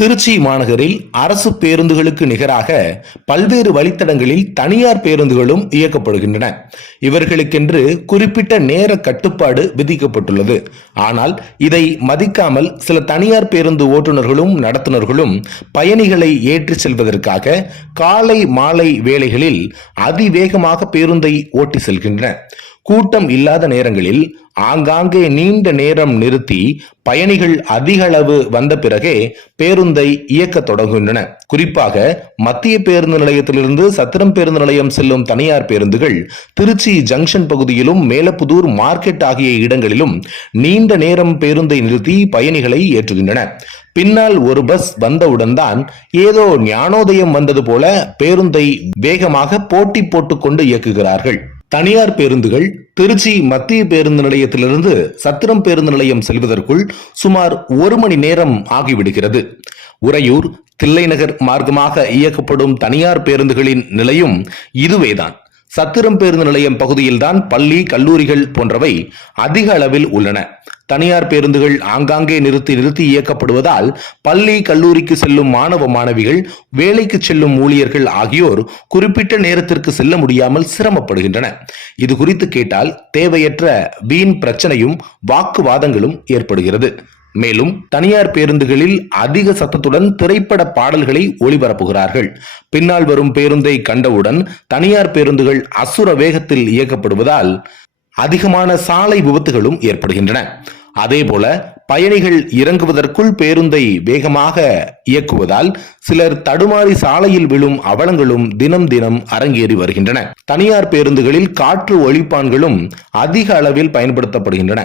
திருச்சி மாநகரில் அரசு பேருந்துகளுக்கு நிகராக பல்வேறு வழித்தடங்களில் தனியார் பேருந்துகளும் இயக்கப்படுகின்றன. இவர்களுக்கென்று குறிப்பிட்ட நேர கட்டுப்பாடு விதிக்கப்பட்டுள்ளது. ஆனால் இதை மதிக்காமல் சில தனியார் பேருந்து ஓட்டுநர்களும் நடத்துனர்களும் பயணிகளை ஏற்றிச் செல்வதற்காக காலை மாலை வேளைகளில் அதிவேகமாக பேருந்தை ஓட்டி செல்கின்றனர். கூட்டம் இல்லாத நேரங்களில் ஆங்காங்கே நீண்ட நேரம் நிறுத்தி பயணிகள் அதிக அளவு வந்த பிறகே பேருந்தை இயக்க தொடங்குகின்றன. குறிப்பாக மத்திய பேருந்து நிலையத்திலிருந்து சத்திரம் பேருந்து நிலையம் செல்லும் தனியார் பேருந்துகள் திருச்சி ஜங்ஷன் பகுதியிலும் மேலப்புதூர் மார்க்கெட் ஆகிய இடங்களிலும் நீண்ட நேரம் பேருந்தை நிறுத்தி பயணிகளை ஏற்றுகின்றன. பின்னால் ஒரு பஸ் வந்தவுடன் தான் ஏதோ ஞானோதயம் வந்தது போல பேருந்தை வேகமாக போட்டி போட்டுக்கொண்டு இயக்குகிறார்கள். தனியார் பேருந்துகள் திருச்சி மத்திய பேருந்து நிலையத்திலிருந்து சத்திரம் பேருந்து நிலையம் செல்வதற்குள் சுமார் 1 மணி நேரம் ஆகிவிடுகிறது. உறையூர் தில்லைநகர் மார்க்கமாக இயக்கப்படும் தனியார் பேருந்துகளின் நிலையும் இதுவேதான். சத்திரம் பேருந்து நிலையம் பகுதியில்தான் பள்ளி கல்லூரிகள் போன்றவை அதிக அளவில் உள்ளன. தனியார் பேருந்துகள் ஆங்காங்கே நிறுத்தி இயக்கப்படுவதால் பள்ளி கல்லூரிக்கு செல்லும் மாணவ மாணவிகள், வேலைக்கு செல்லும் ஊழியர்கள் ஆகியோர் குறிப்பிட்ட நேரத்திற்கு செல்ல முடியாமல் சிரமப்படுகின்றனர். இது குறித்து கேட்டால் தேவையற்ற வீண் பிரச்சனையும் வாக்குவாதங்களும் ஏற்படுகிறது. மேலும் தனியார் பேருந்துகளில் அதிக சத்தத்துடன் திரைப்பட பாடல்களை ஒளிபரப்புகிறார்கள். பின்னால் வரும் பேருந்தை கண்டவுடன் தனியார் பேருந்துகள் அசுர வேகத்தில் இயக்கப்படுவதால் அதிகமான சாலை விபத்துகளும் ஏற்படுகின்றன. அதேபோல பயணிகள் இறங்குவதற்குள் பேருந்தை வேகமாக இயக்குவதால் சிலர் தடுமாறி சாலையில் விழும் அவலங்களும் தினம் தினம் அரங்கேறி வருகின்றன. தனியார் பேருந்துகளில் காற்று ஒலிப்பான்களும் அதிக அளவில் பயன்படுத்தப்படுகின்றன.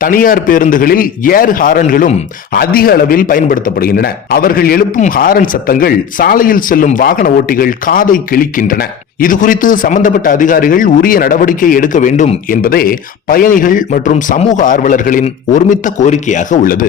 தனியார் பேருந்துகளில் ஏர் ஹாரன்களும் அதிக அளவில் பயன்படுத்தப்படுகின்றன. அவர்கள் எழுப்பும் ஹாரன் சத்தங்கள் சாலையில் செல்லும் வாகன ஓட்டிகள் காதை கிழிக்கின்றன. இது குறித்து சம்பந்தப்பட்ட அதிகாரிகள் உரிய நடவடிக்கை எடுக்க வேண்டும் என்பதே பயணிகள் மற்றும் சமூக ஆர்வலர்களின் ஒருமித்த கோரிக்கையாக உள்ளது.